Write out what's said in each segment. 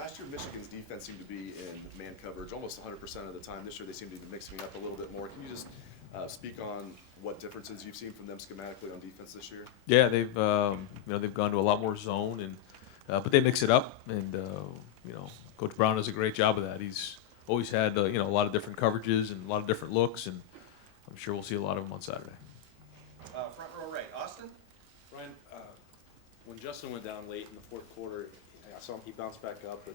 last year Michigan's defense seemed to be in man coverage almost 100% of the time. This year they seem to be mixing it up a little bit more. Can you just speak on what differences you've seen from them schematically on defense this year? Yeah, they've gone to a lot more zone, and but they mix it up, and Coach Brown does a great job of that. He's always had a lot of different coverages and a lot of different looks, and I'm sure we'll see a lot of them on Saturday. Front row right, Austin. Ryan, when Justin went down late in the fourth quarter, I saw him, he bounced back up, but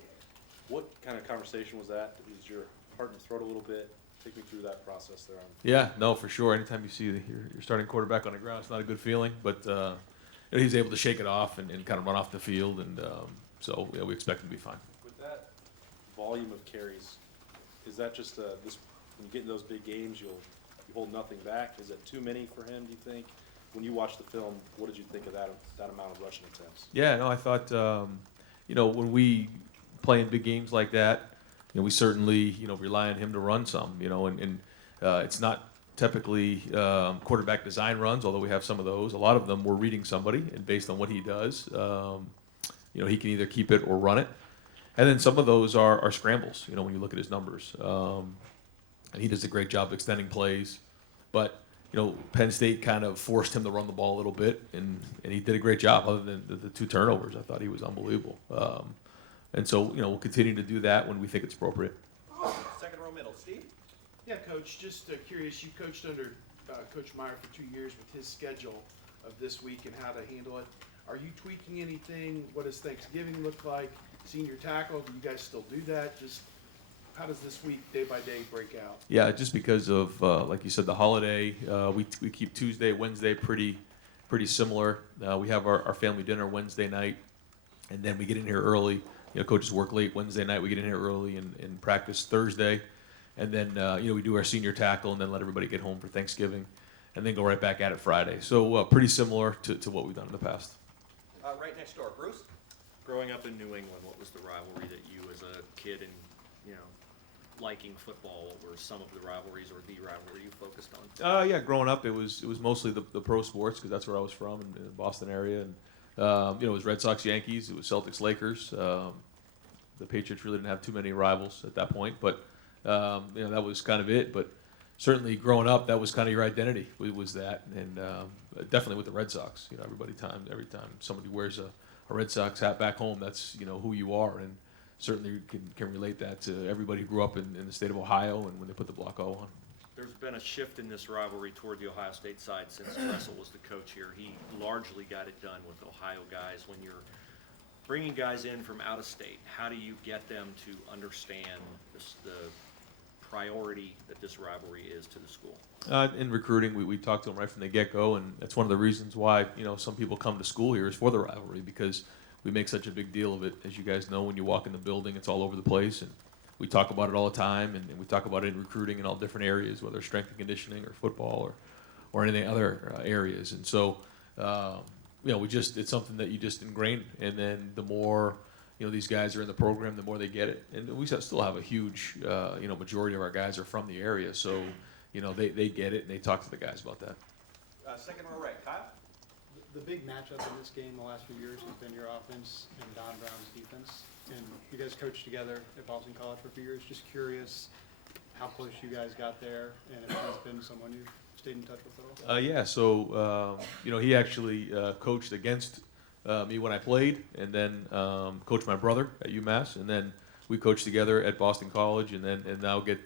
what kind of conversation was that? Was your heart in your throat a little bit? Take me through that process there. Yeah, no, for sure. Anytime you see your starting quarterback on the ground, it's not a good feeling, but he's able to shake it off and kind of run off the field, and so we expect him to be fine. With that volume of carries, is that just this? When you get in those big games, you hold nothing back. Is it too many for him, do you think? When you watch the film, what did you think of that amount of rushing attempts? Yeah, no, I thought when we play in big games like that, we certainly rely on him to run some, and it's not typically quarterback design runs, although we have some of those. A lot of them we're reading somebody, and based on what he does, he can either keep it or run it. And then some of those are scrambles, when you look at his numbers. And he does a great job of extending plays. But, Penn State kind of forced him to run the ball a little bit, and he did a great job other than the 2 turnovers. I thought he was unbelievable. And so, we'll continue to do that when we think it's appropriate. Second row middle, Steve. Yeah, Coach, just curious, you coached under Coach Meyer for 2 years with his schedule of this week and how to handle it. Are you tweaking anything? What does Thanksgiving look like? Senior tackle, do you guys still do that? Just how does this week, day by day, break out? Yeah, just because of, like you said, the holiday, we keep Tuesday, Wednesday pretty similar. We have our family dinner Wednesday night, and then we get in here early. Coaches work late Wednesday night. We get in here early and practice Thursday. And then, we do our senior tackle and then let everybody get home for Thanksgiving and then go right back at it Friday. So pretty similar to what we've done in the past. Right next door, Bruce. Growing up in New England, what was the rivalry that you as a kid and, liking football, what were some of the rivalries or the rivalry you focused on? Yeah, growing up, it was mostly the pro sports because that's where I was from in the Boston area. And, it was Red Sox, Yankees. It was Celtics, Lakers. The Patriots really didn't have too many rivals at that point. But, that was kind of it. But certainly growing up, that was kind of your identity was that. And definitely with the Red Sox. Every time somebody wears a Red Sox hat back home, that's, who you are. And certainly you can relate that to everybody who grew up in the state of Ohio and when they put the block O on. There's been a shift in this rivalry toward the Ohio State side since Russell was the coach here. He largely got it done with Ohio guys. When you're bringing guys in from out of state, how do you get them to understand the priority that this rivalry is to the school? In recruiting, we talked to them right from the get-go, and that's one of the reasons why some people come to school here is for the rivalry because we make such a big deal of it. As you guys know, when you walk in the building, it's all over the place, and we talk about it all the time, and we talk about it in recruiting in all different areas, whether it's strength and conditioning or football or any other areas. And so, it's something that you just ingrain, and then the more these guys are in the program, the more they get it. And we still have a huge majority of our guys are from the area, so they get it and they talk to the guys about that. Second row right, Kyle. The big matchup in this game the last few years has been your offense and Don Brown's defense. And you guys coached together at Boston College for a few years. Just curious how close you guys got there and if he's been someone you've stayed in touch with at all. Yeah, so, he actually coached against me when I played and then coached my brother at UMass. And then we coached together at Boston College and now get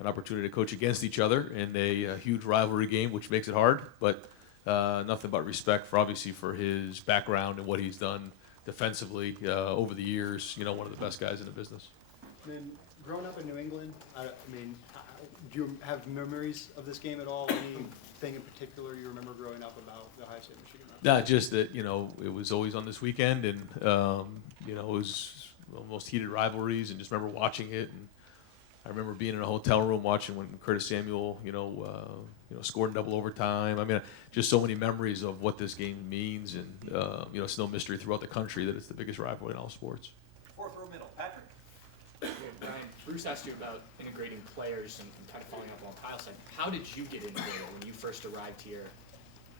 an opportunity to coach against each other in a huge rivalry game, which makes it hard. But nothing but respect for his background and what he's done defensively over the years. One of the best guys in the business. And then growing up in New England, do you have memories of this game at all? Anything in particular you remember growing up about the Ohio State Michigan? Not just that it was always on this weekend, and it was almost heated rivalries, and just remember watching it. And I remember being in a hotel room watching when Curtis Samuel, scored in double overtime. Just so many memories of what this game means, and it's no mystery throughout the country that it's the biggest rivalry in all sports. Fourth row middle, Patrick. Brian, Bruce asked you about integrating players and kind of following up on Kyle's side. How did you get integrated when you first arrived here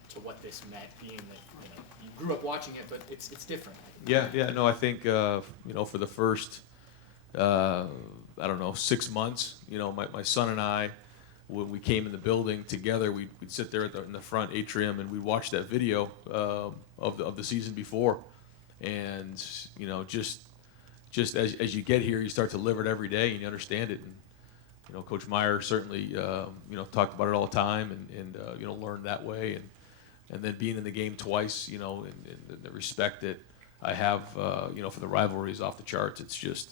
to what this meant, being that you grew up watching it, but it's different? Yeah, no, I think for the first I don't know, 6 months. You know, my son and I, when we came in the building together, we'd sit there in the front atrium and we'd watch that video of the season before. And, you know, just as you get here, you start to live it every day and you understand it. And, you know, Coach Meyer certainly, you know, talked about it all the time and you know, learned that way. And then being in the game twice, you know, and the respect that I have, you know, for the rivalry is off the charts. It's just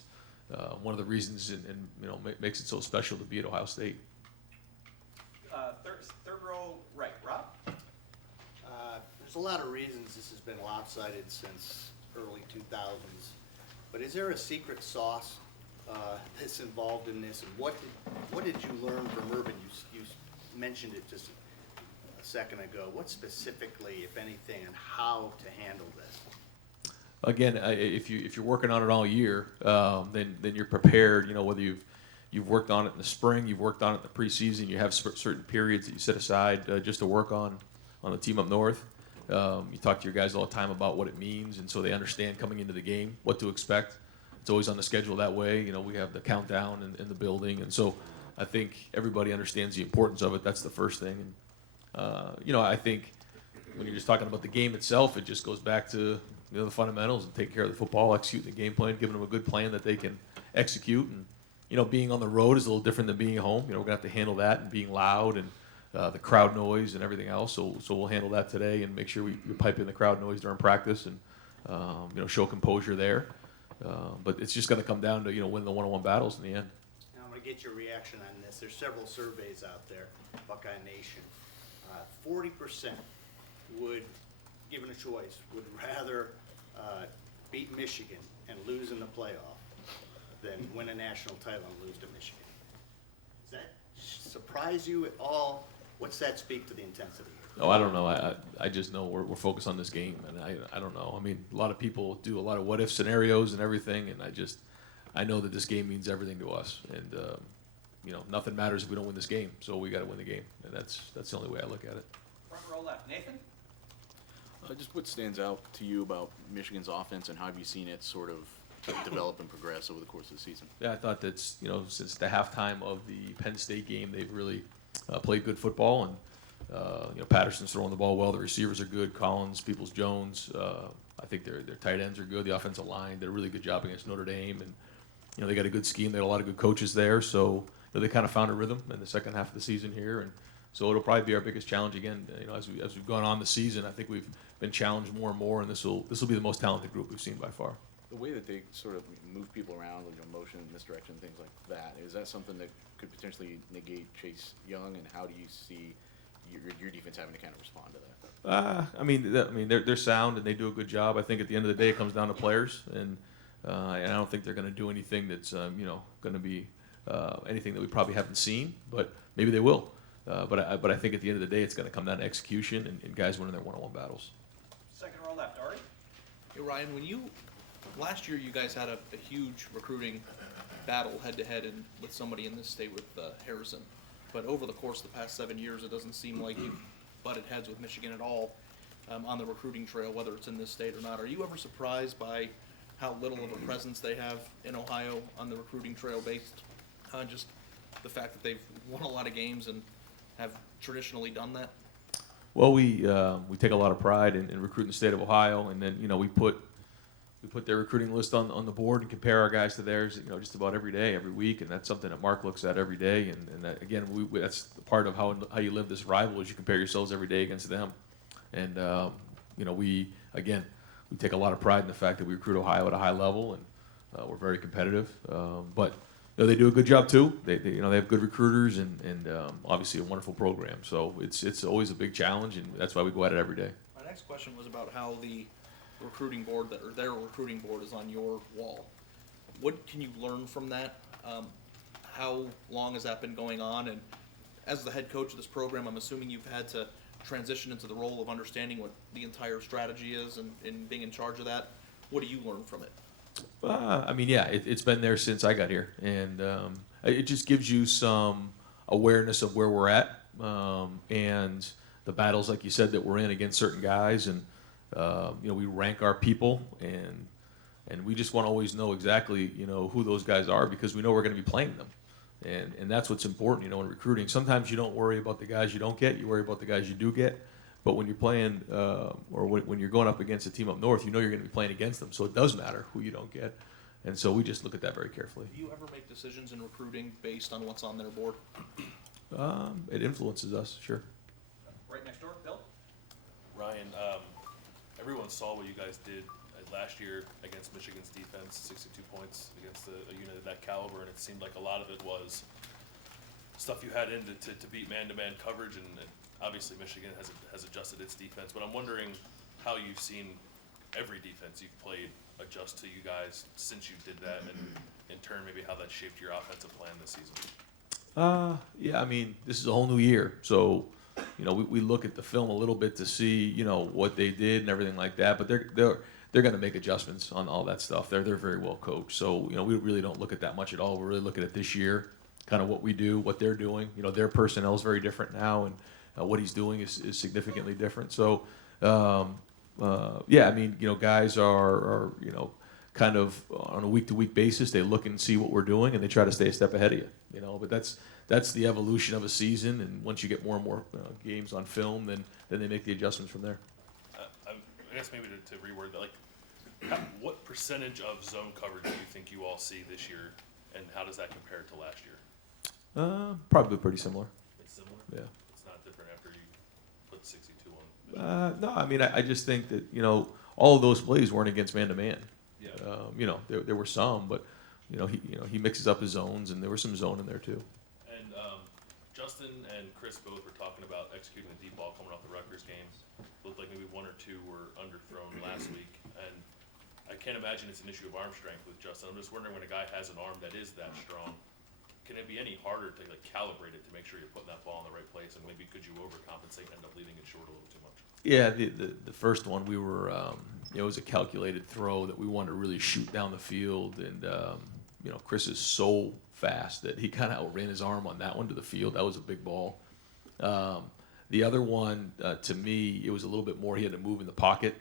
one of the reasons and you know, makes it so special to be at Ohio State. Third row right, Rob? There's a lot of reasons this has been lopsided since early 2000s, but is there a secret sauce that's involved in this? And what did you learn from Urban? You mentioned it just a second ago. What specifically, if anything, and how to handle this? Again, if you're working on it all year, then you're prepared. You know, whether you've worked on it in the spring, you've worked on it in the preseason, you have certain periods that you set aside just to work on the team up north. You talk to your guys all the time about what it means, and so they understand coming into the game what to expect. It's always on the schedule that way. You know, we have the countdown in the building, and so I think everybody understands the importance of it. That's the first thing. And you know, I think when you're just talking about the game itself, it just goes back to, you know, the fundamentals and taking care of the football, executing the game plan, giving them a good plan that they can execute. And you know, being on the road is a little different than being at home. You know, we're gonna have to handle that and being loud and the crowd noise and everything else. So we'll handle that today and make sure we pipe in the crowd noise during practice and you know, show composure there. But it's just gonna come down to, you know, winning the one-on-one battles in the end. Now, I'm going to get your reaction on this. There's several surveys out there, Buckeye Nation. 40% would, given a choice, would rather beat Michigan and lose in the playoff than win a national title and lose to Michigan. Does that surprise you at all? What's that speak to the intensity? Oh, I don't know. I just know we're focused on this game, and I don't know. I mean, a lot of people do a lot of what-if scenarios and everything, and I know that this game means everything to us, and you know, nothing matters if we don't win this game. So we got to win the game, and that's the only way I look at it. Front row left, Nathan? Just what stands out to you about Michigan's offense, and how have you seen it sort of develop and progress over the course of the season? Yeah, I thought that's, you know, since the halftime of the Penn State game, they've really played good football, and you know, Patterson's throwing the ball well. The receivers are good. Collins, Peoples-Jones. I think their tight ends are good. The offensive line did a really good job against Notre Dame, and you know, they got a good scheme. They had a lot of good coaches there, so you know, they kind of found a rhythm in the second half of the season here, and so it'll probably be our biggest challenge again. You know, as we've gone on the season, I think we've been challenged more and more, and this will be the most talented group we've seen by far. The way that they sort of move people around, you know, motion, misdirection, things like that, is that something that could potentially negate Chase Young, and how do you see your defense having to kind of respond to that? I mean, they're sound and they do a good job. I think at the end of the day, it comes down to players, and I don't think they're going to do anything that's you know, going to be anything that we probably haven't seen, but maybe they will. But I think at the end of the day, it's going to come down to execution and guys winning their one-on-one battles. Second row left, Ari? Hey Ryan, last year you guys had a huge recruiting battle head-to-head with somebody in this state with Harrison. But over the course of the past 7 years, it doesn't seem like you've butted heads with Michigan at all on the recruiting trail, whether it's in this state or not. Are you ever surprised by how little of a presence they have in Ohio on the recruiting trail based on just the fact that they've won a lot of games and have traditionally done that? Well, we take a lot of pride in recruiting the state of Ohio, and then, you know, we put their recruiting list on the board and compare our guys to theirs, you know, just about every day, every week, and that's something that Mark looks at every day, and that, again, that's part of how you live this rival, is you compare yourselves every day against them, and you know, we take a lot of pride in the fact that we recruit Ohio at a high level, and we're very competitive, but you know, they do a good job too. They you know, they have good recruiters and obviously a wonderful program, so it's always a big challenge, and that's why we go at it every day. My next question was about how the recruiting board, or their recruiting board, is on your wall. What can you learn from that? How long has that been going on? And as the head coach of this program, I'm assuming you've had to transition into the role of understanding what the entire strategy is and being in charge of that. What do you learn from it? I mean, yeah, it's been there since I got here, and it just gives you some awareness of where we're at, and the battles, like you said, that we're in against certain guys, and you know, we rank our people, and And we just want to always know exactly, who those guys are because we know we're going to be playing them. And that's what's important, in recruiting. Sometimes you don't worry about the guys you don't get, you worry about the guys you do get. But when you're playing, or when you're going up against a team up north, you're going to be playing against them. So it does matter who you don't get. And so we just look at that very carefully. Do you ever make decisions in recruiting based on what's on their board? It influences us, sure. Right next door, Bill? Ryan, everyone saw what you guys did last year against Michigan's defense, 62 points against a unit of that caliber, and it seemed like a lot of it was stuff you had in to beat man-to-man coverage, and obviously Michigan has adjusted its defense, but I'm wondering how you've seen every defense you've played adjust to you guys since you did that, and in turn maybe how that shaped your offensive plan this season. Yeah, I mean, this is a whole new year, so we look at the film a little bit to see what they did and everything like that. But they're going to make adjustments on all that stuff. They're very well coached, so we really don't look at that much at all. We're really looking at this year, kind of what we do, what they're doing. Their personnel is very different now, and what he's doing is significantly different. So yeah, I mean, guys are kind of on a week-to-week basis, they look and see what we're doing, and they try to stay a step ahead of you. But that's the evolution of a season, and once you get more and more games on film, then they make the adjustments from there. I guess maybe to reword that, what percentage of zone coverage do you think you all see this year, and how does that compare to last year? Probably pretty similar. It's similar? Yeah. It's not different after you put 62 on? No, I mean, I just think that all of those plays weren't against man-to-man. Yeah. There were some, but he mixes up his zones, and there was some zone in there too. And Justin and Chris both were talking about executing the deep ball coming off the Rutgers game. Looked like maybe one or two were underthrown last week, and I can't imagine it's an issue of arm strength with Justin. I'm just wondering, when a guy has an arm that is that strong, can it be any harder to calibrate it to make sure you're putting that ball in the right place, and maybe could you overcompensate and end up leaving it short a little too much? Yeah, the first one we were, it was a calculated throw that we wanted to really shoot down the field, and Chris is so fast that he kind of outran his arm on that one to the field. That was a big ball. The other one, to me, it was a little bit more. He had to move in the pocket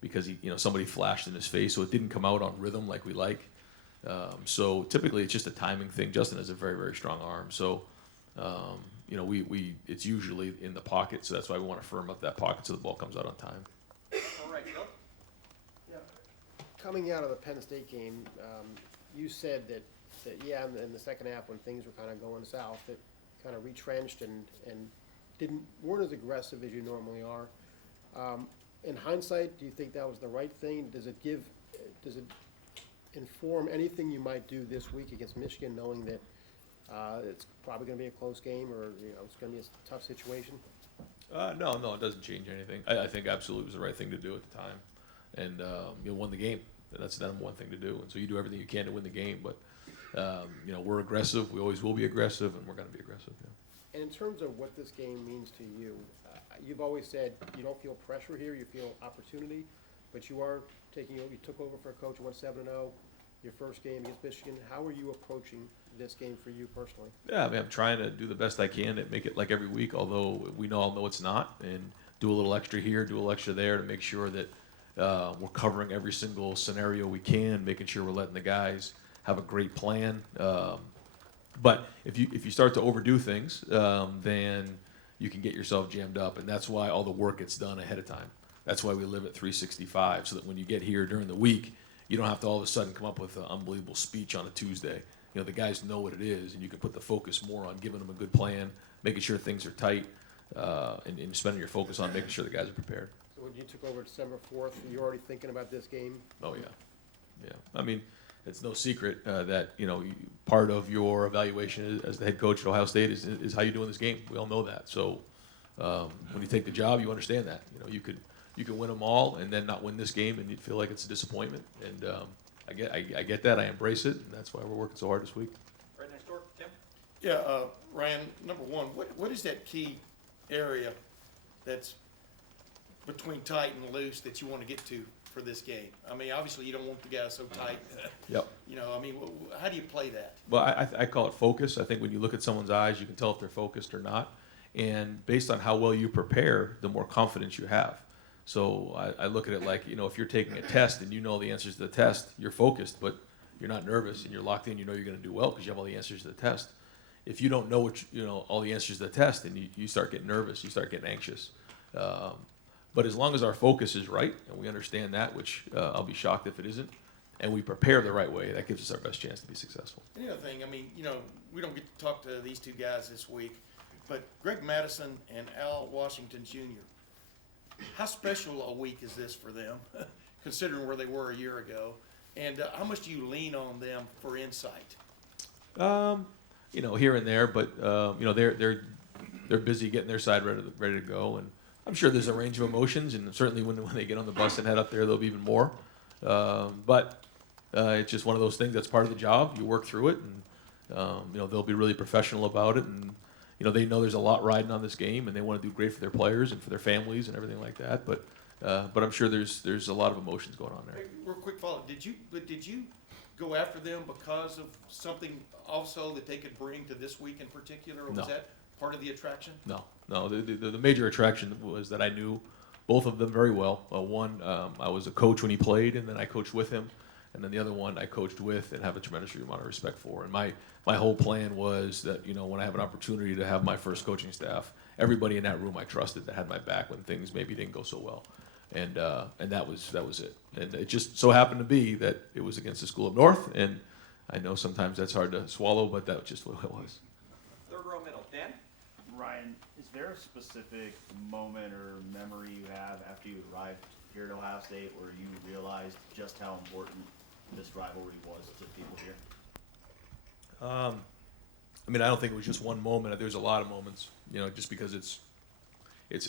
because somebody flashed in his face, so it didn't come out on rhythm like we like. So typically, it's just a timing thing. Justin has a very, very strong arm, so it's usually in the pocket. So that's why we want to firm up that pocket so the ball comes out on time. All right, Bill? Yeah. Coming out of the Penn State game, you said that in the second half when things were kind of going south, it kind of retrenched and weren't as aggressive as you normally are. In hindsight, do you think that was the right thing? Does it inform anything you might do this week against Michigan, knowing that it's probably going to be a close game, or it's going to be a tough situation? No, it doesn't change anything. I think absolutely was the right thing to do at the time, and you won the game. That's the number one thing to do, and so you do everything you can to win the game. But we're aggressive. We always will be aggressive, and we're going to be aggressive. Yeah. And in terms of what this game means to you, you've always said you don't feel pressure here, you feel opportunity, but you took over for a coach who went 7-0, your first game against Michigan. How are you approaching this game for you personally? Yeah, I mean, I'm trying to do the best I can to make it like every week, although we all know it's not, and do a little extra here, do a little extra there to make sure that we're covering every single scenario we can, making sure we're letting the guys have a great plan. But if you start to overdo things, then you can get yourself jammed up, and that's why all the work gets done ahead of time. That's why we live at 365, so that when you get here during the week, you don't have to all of a sudden come up with an unbelievable speech on a Tuesday. The guys know what it is, and you can put the focus more on giving them a good plan, making sure things are tight, and spending your focus on making sure the guys are prepared. So when you took over December 4th, you're already thinking about this game? Oh, yeah. I mean, it's no secret that part of your evaluation as the head coach at Ohio State is how you do in this game. We all know that. So when you take the job, you understand that. You could win them all and then not win this game, and you'd feel like it's a disappointment. And I get that. I embrace it, and that's why we're working so hard this week. Right next door, Tim? Yeah, Ryan, number one, what is that key area that's between tight and loose that you want to get to for this game? I mean, obviously you don't want the guys so tight. Yep. I mean, how do you play that? Well, I call it focus. I think when you look at someone's eyes, you can tell if they're focused or not. And based on how well you prepare, the more confidence you have. So I look at it like, you know, if you're taking a test and you know the answers to the test, you're focused, but you're not nervous and you're locked in. You know you're going to do well because you have all the answers to the test. If you don't know all the answers to the test, then you start getting nervous, you start getting anxious. But as long as our focus is right and we understand that, which I'll be shocked if it isn't, and we prepare the right way, that gives us our best chance to be successful. And the other thing, I mean, you know, we don't get to talk to these two guys this week, but Greg Madison and Al Washington Jr., how special a week is this for them, considering where they were a year ago? And how much do you lean on them for insight? You know, here and there, but you know, they're busy getting their side ready to go, and I'm sure there's a range of emotions, and certainly when they get on the bus and head up there, there'll be even more. But it's just one of those things that's part of the job. You work through it, and you know, they'll be really professional about it, and you know, they know there's a lot riding on this game, and they want to do great for their players and for their families and everything like that. But I'm sure there's a lot of emotions going on there. Hey, real quick follow-up, did you go after them because of something also that they could bring to this week in particular, or was No. that part of the attraction? No. The major attraction was that I knew both of them very well. One, I was a coach when he played, and then I coached with him. And then the other one I coached with and have a tremendous amount of respect for. And my whole plan was that, you know, when I have an opportunity to have my first coaching staff, everybody in that room I trusted that had my back when things maybe didn't go so well. And that was it. And it just so happened to be that it was against the School of North, and I know sometimes that's hard to swallow, but that was just what it was. Third row middle, Dan? Ryan, is there a specific moment or memory you have after you arrived here at Ohio State where you realized just how important this rivalry was to people here? I mean, I don't think it was just one moment. There's a lot of moments, you know, just because it's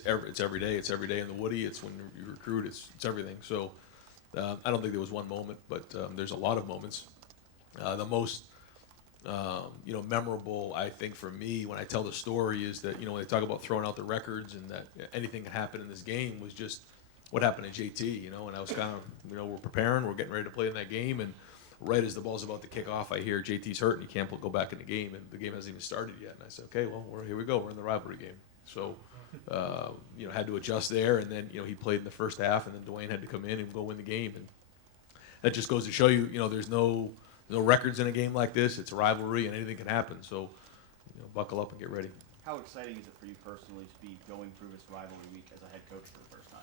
every day. It's every day in the Woody. It's when you recruit. It's everything. So I don't think there was one moment, but there's a lot of moments. The most you know, memorable, I think, for me when I tell the story is that, you know, when they talk about throwing out the records and that anything can happen in this game was just what happened at JT, you know, and I was kind of, you know, we're preparing, we're getting ready to play in that game, and right as the ball's about to kick off, I hear JT's hurt and he can't go back in the game, and the game hasn't even started yet. And I said, okay, well, here we go, we're in the rivalry game. So, you know, had to adjust there, and then, you know, he played in the first half, and then Dwayne had to come in and go win the game, and that just goes to show you, you know, there's no records in a game like this. It's a rivalry, and anything can happen. So, you know, buckle up and get ready. How exciting is it for you personally to be going through this rivalry week as a head coach for the first time?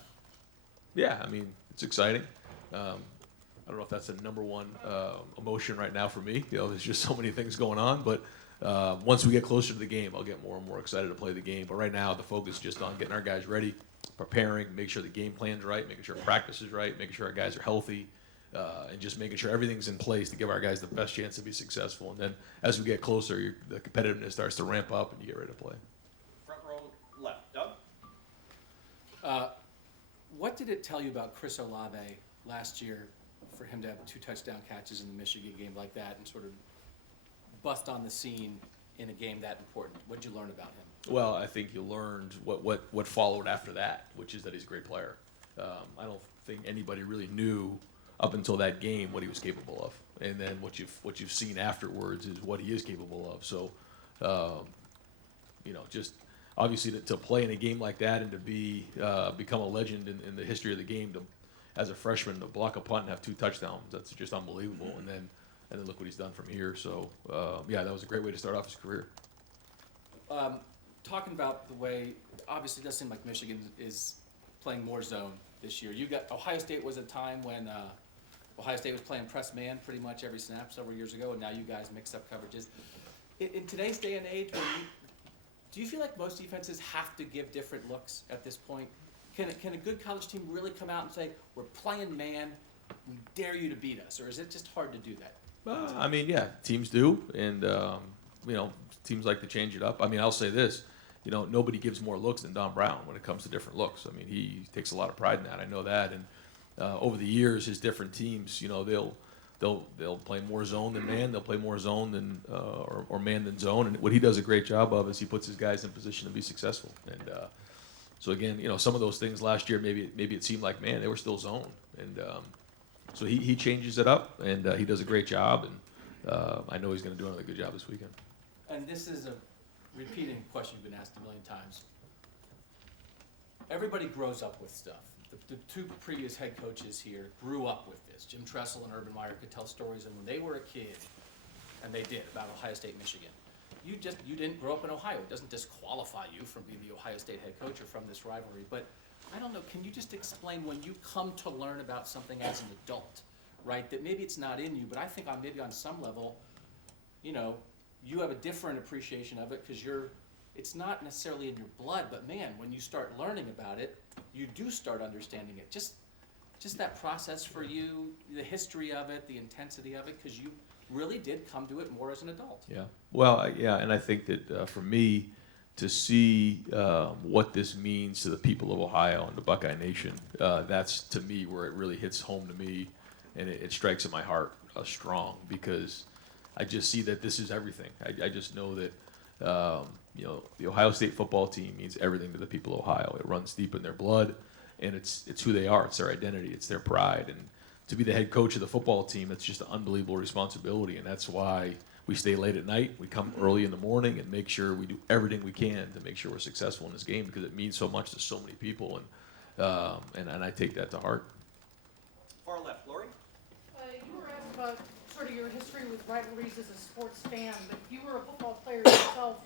Yeah, I mean, it's exciting. I don't know if that's the number one emotion right now for me. You know, there's just so many things going on. But once we get closer to the game, I'll get more and more excited to play the game. But right now, the focus is just on getting our guys ready, preparing, make sure the game plan's right, making sure practice is right, making sure our guys are healthy, and just making sure everything's in place to give our guys the best chance to be successful. And then as we get closer, the competitiveness starts to ramp up, and you get ready to play. Front row left, Doug? What did it tell you about Chris Olave last year for him to have 2 touchdown catches in the Michigan game like that and sort of bust on the scene in a game that important? What did you learn about him? Well, I think you learned what followed after that, which is that he's a great player. I don't think anybody really knew up until that game what he was capable of, and then what you've seen afterwards is what he is capable of. So, you know, just obviously to play in a game like that and to become a legend in the history of the game, as a freshman to block a punt and have 2 touchdowns, that's just unbelievable. And then look what he's done from here. So yeah, that was a great way to start off his career. Talking about the way, obviously it does seem like Michigan is playing more zone this year. Ohio State was a time when Ohio State was playing press man pretty much every snap several years ago, and now you guys mix up coverages. In today's day and age, do you feel like most defenses have to give different looks at this point? Can a good college team really come out and say, we're playing man, we dare you to beat us, or is it just hard to do that? I mean, yeah, teams do, and you know, teams like to change it up. I mean, I'll say this, you know, nobody gives more looks than Don Brown when it comes to different looks. I mean, he takes a lot of pride in that. I know that, and over the years, his different teams, you know, they'll play more zone than man. They'll play more zone than or man than zone. And what he does a great job of is he puts his guys in position to be successful. And so again, you know, some of those things last year, maybe it seemed like, man, they were still zone. And so he changes it up, and he does a great job. And I know he's going to do another good job this weekend. And this is a repeating question you've been asked a million times. Everybody grows up with stuff. the two previous head coaches here grew up with this. Jim Tressel and Urban Meyer could tell stories of when they were a kid, and they did, about Ohio State, Michigan. You didn't grow up in Ohio. It doesn't disqualify you from being the Ohio State head coach or from this rivalry. But I don't know, can you just explain when you come to learn about something as an adult, right? That maybe it's not in you, but I think maybe on some level, you know, you have a different appreciation of it because it's not necessarily in your blood, but man, when you start learning about it, you do start understanding it. Just that process for you, the history of it, the intensity of it, because you really did come to it more as an adult. Yeah. Well, yeah, and I think that for me to see what this means to the people of Ohio and the Buckeye Nation, that's to me where it really hits home to me, and it strikes in my heart strong because I just see that this is everything. I just know that you know, the Ohio State football team means everything to the people of Ohio. It runs deep in their blood, and it's who they are. It's their identity. It's their pride. And to be the head coach of the football team, it's just an unbelievable responsibility, and that's why we stay late at night. We come early in the morning and make sure we do everything we can to make sure we're successful in this game because it means so much to so many people, and I take that to heart. Far left, Lori. You were asked about sort of your history with rivalries as a sports fan, but you were a football player yourself.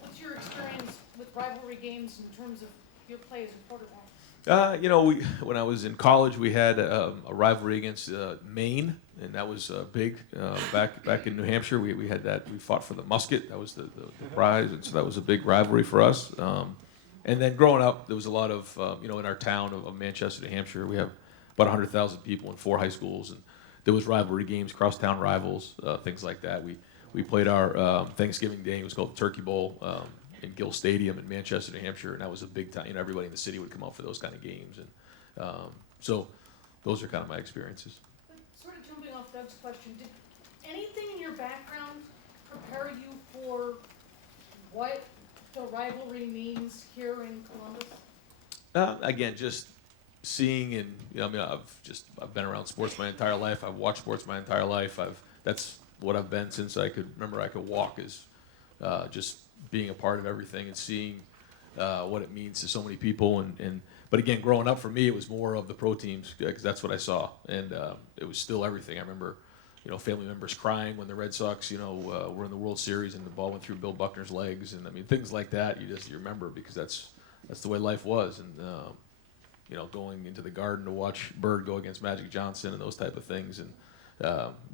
What's your experience with rivalry games in terms of your play as a quarterback? You know, when I was in college, we had a rivalry against Maine, and that was big. Back in New Hampshire, we had that. We fought for the musket. That was the prize, and so that was a big rivalry for us. And then growing up, there was a lot of, you know, in our town of Manchester, New Hampshire, we have about 100,000 people in 4 high schools, and there was rivalry games, crosstown rivals, things like that. We played our Thanksgiving Day. It was called the Turkey Bowl in Gill Stadium in Manchester, New Hampshire, and that was a big time. You know, everybody in the city would come out for those kind of games, and so those are kind of my experiences. But sort of jumping off Doug's question, did anything in your background prepare you for what the rivalry means here in Columbus? Again, just seeing and you know, I mean, I've been around sports my entire life. I've watched sports my entire life. That's what I've been since I could remember. I could walk. Is just being a part of everything and seeing what it means to so many people. But again, growing up for me, it was more of the pro teams because that's what I saw, and it was still everything. I remember, you know, family members crying when the Red Sox, you know, were in the World Series and the ball went through Bill Buckner's legs, and I mean things like that. You remember because that's the way life was, and you know, going into the Garden to watch Bird go against Magic Johnson and those type of things, and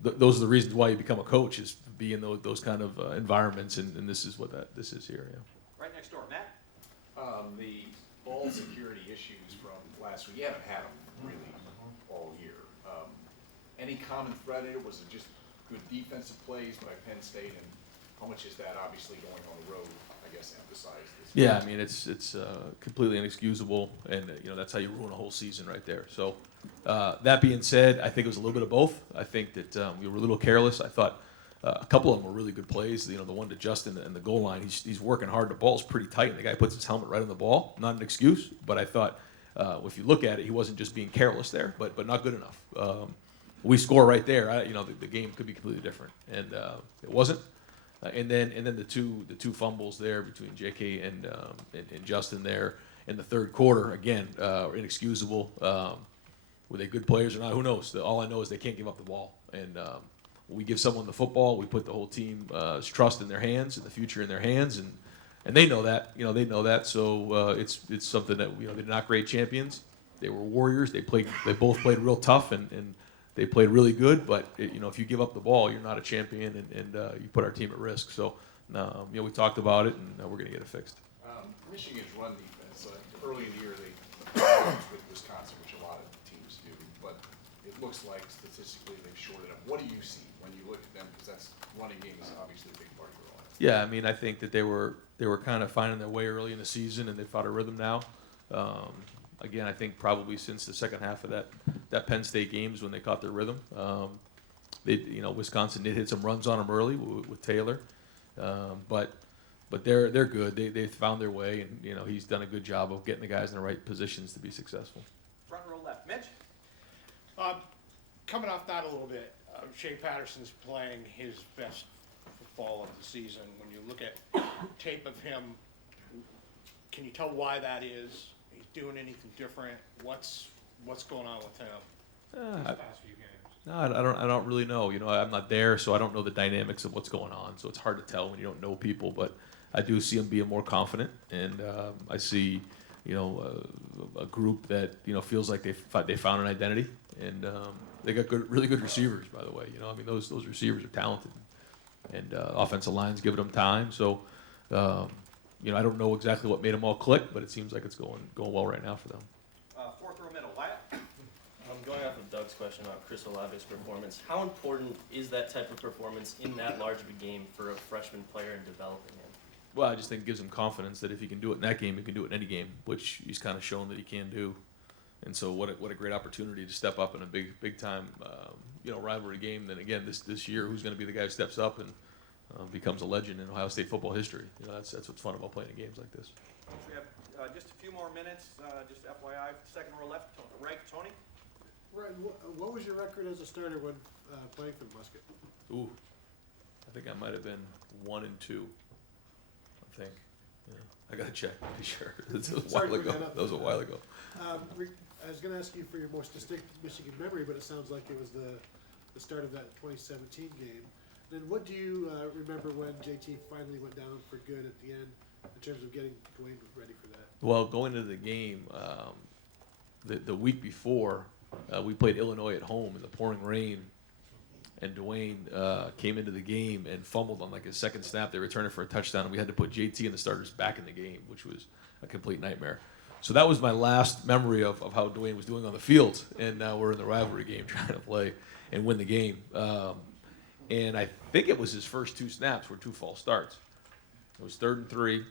those are the reasons why you become a coach is be in those kind of environments, and this is what this is here. Yeah. Right next door, Matt. The ball security issues from last week, you haven't had them really all year. Any common thread in it? Was it just good defensive plays by Penn State, and how much is that obviously going on the road, I guess, emphasized? Yeah, I mean, it's completely inexcusable, and you know that's how you ruin a whole season right there. So that being said, I think it was a little bit of both. I think that we were a little careless. I thought a couple of them were really good plays. You know, the one to Justin and the goal line, he's working hard. The ball's pretty tight, and the guy puts his helmet right on the ball. Not an excuse, but I thought if you look at it, he wasn't just being careless there, but not good enough. We score right there. You know, the game could be completely different, and it wasn't. And then the two fumbles there between J.K. and Justin there in the third quarter, again, inexcusable. Were they good players or not? Who knows? All I know is they can't give up the ball. And when we give someone the football, we put the whole team's trust in their hands and the future in their hands, and they know that. You know, they know that. So it's something that they're not great champions. They were warriors. They both played real tough and they played really good, but if you give up the ball, you're not a champion, and you put our team at risk. So, we talked about it, and we're going to get it fixed. Michigan's run defense, early in the year they with Wisconsin, which a lot of teams do, but it looks like statistically they've shorted up. What do you see when you look at them? Because that's running game is obviously a big part of your life. Yeah, I mean, I think that they were kind of finding their way early in the season, and they found a rhythm now. Again, I think probably since the second half of that Penn State games when they caught their rhythm, Wisconsin did hit some runs on them early with Taylor, but they're good. They found their way, and he's done a good job of getting the guys in the right positions to be successful. Front row left, Mitch. Coming off that a little bit, Shea Patterson's playing his best football of the season. When you look at tape of him, can you tell why that is? He's doing anything different? What's going on with him Uh, these I- past few games? No, I don't really know. You know, I'm not there, so I don't know the dynamics of what's going on. So it's hard to tell when you don't know people. But I do see him being more confident, and I see, you know, a group that feels like they found an identity, and they got really good receivers, by the way. You know, I mean those receivers are talented, and offensive line's giving them time. So, I don't know exactly what made them all click, but it seems like it's going well right now for them. Fourth row middle, Wyatt. Going off of Doug's question about Chris Olave's performance, how important is that type of performance in that large of a game for a freshman player and developing him? Well, I just think it gives him confidence that if he can do it in that game, he can do it in any game, which he's kind of shown that he can do. And so, what a great opportunity to step up in a big time, rivalry game. Then again, this year, who's going to be the guy who steps up and becomes a legend in Ohio State football history? You know, that's what's fun about playing in games like this. We have just a few more minutes. Just FYI, second row left, right, Tony. Ryan, what was your record as a starter when playing for the Musket? Ooh, I think I might have been 1-2. I think. Yeah, I gotta check to be sure. It's a Sorry while to bring ago. that up. That was a while ago. I was going to ask you for your most distinct Michigan memory, but it sounds like it was the start of that 2017 game. Then what do you remember when JT finally went down for good at the end in terms of getting Dwayne ready for that? Well, going into the game, the week before, we played Illinois at home in the pouring rain, and Dwayne came into the game and fumbled on like his second snap. They returned it for a touchdown, and we had to put JT and the starters back in the game, which was a complete nightmare. So that was my last memory of how Dwayne was doing on the field, and now we're in the rivalry game trying to play and win the game. And I think it was his first 2 snaps were 2 false starts. It was 3rd and 3.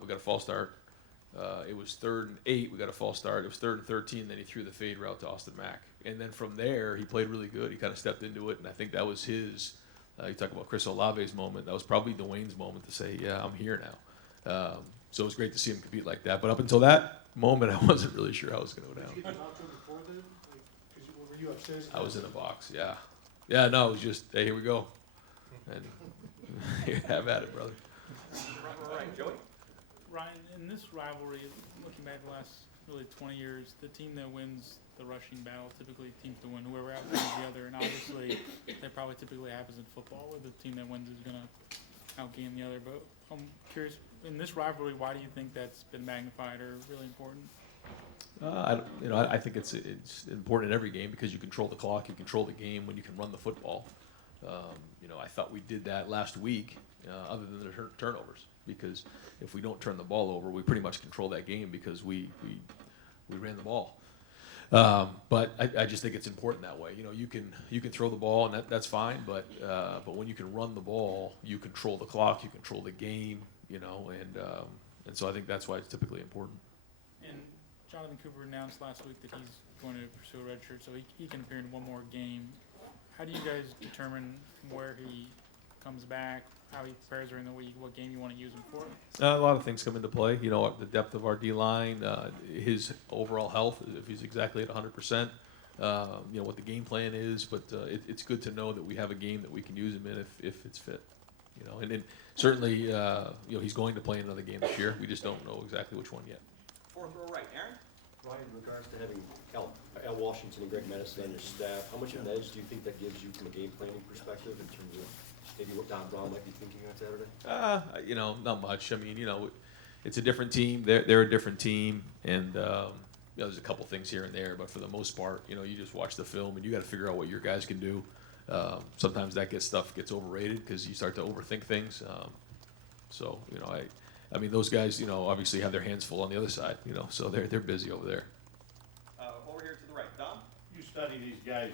We got a false start. It was 3rd and 8. We got a false start. It was 3rd and 13. Then he threw the fade route to Austin Mack. And then from there, he played really good. He kind of stepped into it, and I think that was his. You talk about Chris Olave's moment. That was probably Dwayne's moment to say, "Yeah, I'm here now." So it was great to see him compete like that. But up until that moment, I wasn't really sure how it was going to go Did down. you get to talk to him before then? Like, were you upstairs? I was in a box. Yeah. Yeah. No, it was just, hey, here we go, and have at it, brother. Right, Joey. Ryan, in this rivalry, looking back the last really 20 years, the team that wins the rushing battle typically seems to win. Whoever outgains the other, and obviously that probably typically happens in football, where the team that wins is going to outgain the other. But I'm curious, in this rivalry, why do you think that's been magnified or really important? I think it's important in every game because you control the clock, you control the game when you can run the football. I thought we did that last week, other than the turnovers, because if we don't turn the ball over, we pretty much control that game because we ran the ball. But I just think it's important that way. You can throw the ball and that's fine, but when you can run the ball, you control the clock, you control the game, and so I think that's why it's typically important. And Jonathan Cooper announced last week that he's going to pursue a red shirt, so he can appear in one more game. How do you guys determine where he comes back, how he prepares during the week, what game you want to use him for? A lot of things come into play. The depth of our D-line, his overall health, if he's exactly at 100%, what the game plan is. But it's good to know that we have a game that we can use him in if it's fit. And then certainly, he's going to play another game this year. We just don't know exactly which one yet. Fourth row right, Aaron. Ryan, in regards to having Al Washington and Greg Madison on your staff, how much of an edge do you think that gives you from a game planning perspective in terms of maybe what Don Brown might be thinking on Saturday? Not much. I mean, it's a different team. They're a different team, and there's a couple things here and there, but for the most part, you just watch the film and you got to figure out what your guys can do. Sometimes that stuff gets overrated because you start to overthink things. I mean, those guys, obviously have their hands full on the other side, so they're busy over there. Over here to the right, Don. You study these guys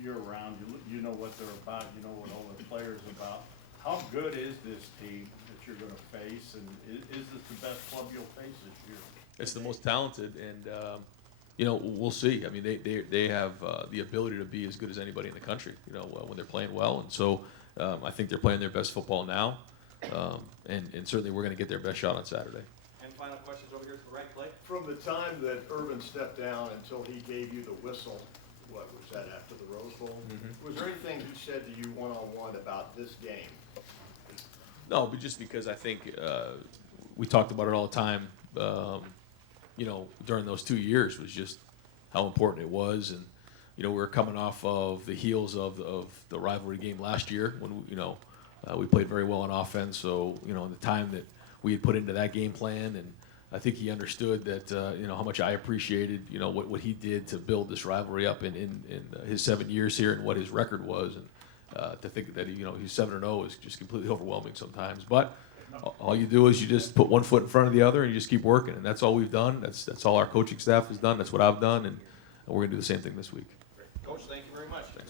year round. You know what they're about. You know what all the players are about. How good is this team that you're going to face, and is this the best club you'll face this year? It's the most talented, and we'll see. I mean, they have the ability to be as good as anybody in the country. When they're playing well, and so I think they're playing their best football now, and certainly we're going to get their best shot on Saturday. And final questions over here to the right, Clay. From the time that Urban stepped down until he gave you the whistle, what was that, after the Rose Bowl? Mm-hmm. Was there anything he said to you one-on-one about this game? No, but just because I think we talked about it all the time you know, during those 2 years was just how important it was. And, you know, we were coming off of the heels of the rivalry game last year when, you know, we played very well on offense. So, you know, in the time that we had put into that game plan, and I think he understood that, you know, how much I appreciated, you know, what he did to build this rivalry up in his 7 years here and what his record was. And to think that, you know, he's 7-0 is just completely overwhelming sometimes. But all you do is you just put one foot in front of the other and you just keep working. And that's all we've done. That's all our coaching staff has done. That's what I've done. And we're going to do the same thing this week. Coach, thank you.